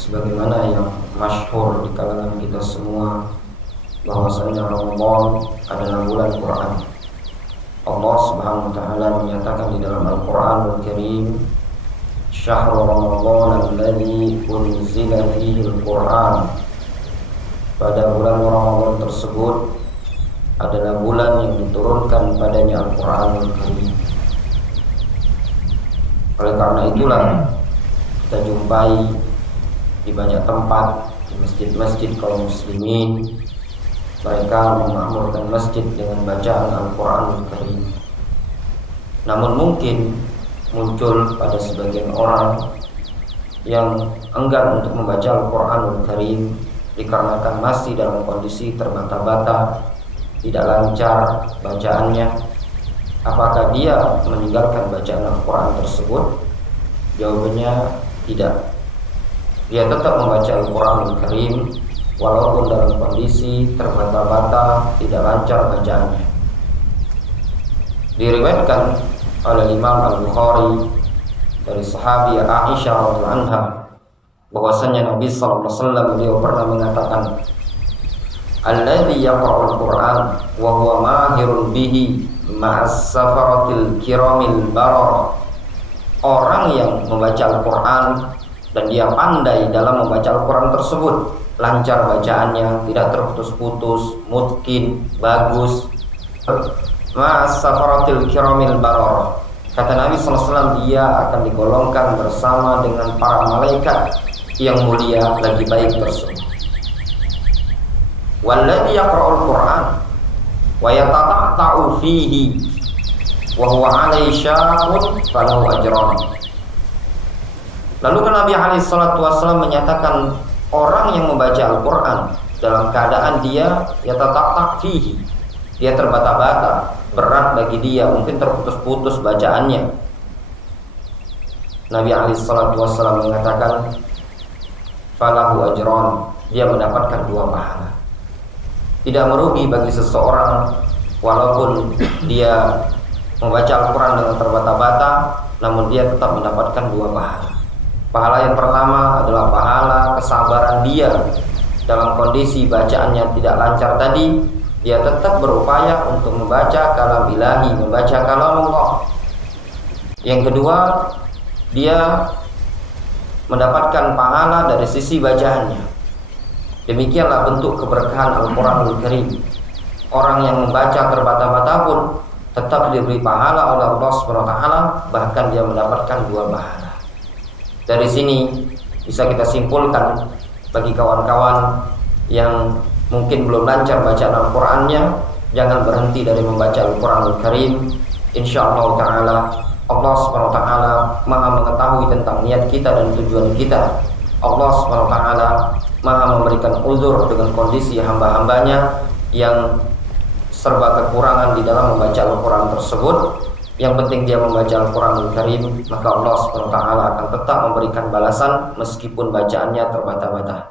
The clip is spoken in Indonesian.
sebagaimana yang masyhur di kalangan kita semua bahwasanya Ramadan adalah bulan Quran. Allah Subhanahu wa taala menyatakan di dalam Al-Qur'anul Karim, "Syahrul Ramadan alladzi unzila fihi al-Qur'an." Pada bulan Ramadan tersebut adalah bulan yang diturunkan padanya Al-Qur'anul Karim. Oleh karena itulah kita jumpai di banyak tempat, di masjid-masjid kaum muslimin, mereka memakmurkan masjid dengan bacaan Al-Quranul Karim. Namun mungkin muncul pada sebagian orang yang enggan untuk membaca Al-Quranul Karim dikarenakan masih dalam kondisi terbata-bata, tidak lancar bacaannya. Apakah dia meninggalkan bacaan Al-Quran tersebut? Jawabannya tidak. Dia tetap membaca Al-Quranul Karim walaupun dalam kondisi terbata-bata, tidak lancar bacaannya. Diriwayatkan oleh Imam Al-Bukhari dari sahabi Aisyah radhiyallahu anha bahwasanya Nabi sallallahu alaihi wasallam beliau pernah mengatakan, "Alladzi yaqra'ul Qur'an wa huwa mahirun bihi ma'as safaratil kiramil barara." Orang yang membaca Al-Quran dan dia pandai dalam membaca Al-Quran tersebut, lancar bacaannya, tidak terputus-putus, mutkin, bagus, ma'as safaratil kiramil barara. Kata Nabi SAW, dia akan digolongkan bersama dengan para malaikat yang mulia lagi baik tersebut. Walladzi yaqra'ul Qur'an wa yatata'u fihi wa huwa 'alaihi syaqun falahu ajran. Lalu kan Nabi alaihi salatu wasallam menyatakan, orang yang membaca Al-Quran dalam keadaan dia yatata'u fihi, dia terbata-bata, berat bagi dia, mungkin terputus-putus bacaannya. Nabi alaihi salatu wasallam mengatakan, falahu ajran, dia mendapatkan 2 pahala. Tidak merugi bagi seseorang walaupun dia membaca Al-Quran dengan terbata-bata, namun dia tetap mendapatkan 2 pahala. Pahala yang pertama adalah pahala kesabaran dia dalam kondisi bacaannya tidak lancar tadi. Dia tetap berupaya untuk membaca kalam ilahi, membaca kalam Allah. Yang kedua, dia mendapatkan pahala dari sisi bacaannya. Demikianlah bentuk keberkahan Al-Quranul Karim. Orang yang membaca terbata-bata pun tetap diberi pahala oleh Allah SWT, bahkan dia mendapatkan 2 pahala. Dari sini bisa kita simpulkan bagi kawan-kawan yang mungkin belum lancar bacaan Al-Qurannya, jangan berhenti dari membaca Al-Quranul Karim. InsyaAllah ta'ala Allah SWT maha mengetahui tentang niat kita dan tujuan kita. Allah SWT maha memberikan uzur dengan kondisi hamba-hambanya yang serba kekurangan di dalam membaca Al-Quran tersebut. Yang penting dia membaca Al-Quranul Karim, maka Allah SWT akan tetap memberikan balasan meskipun bacaannya terbata-bata.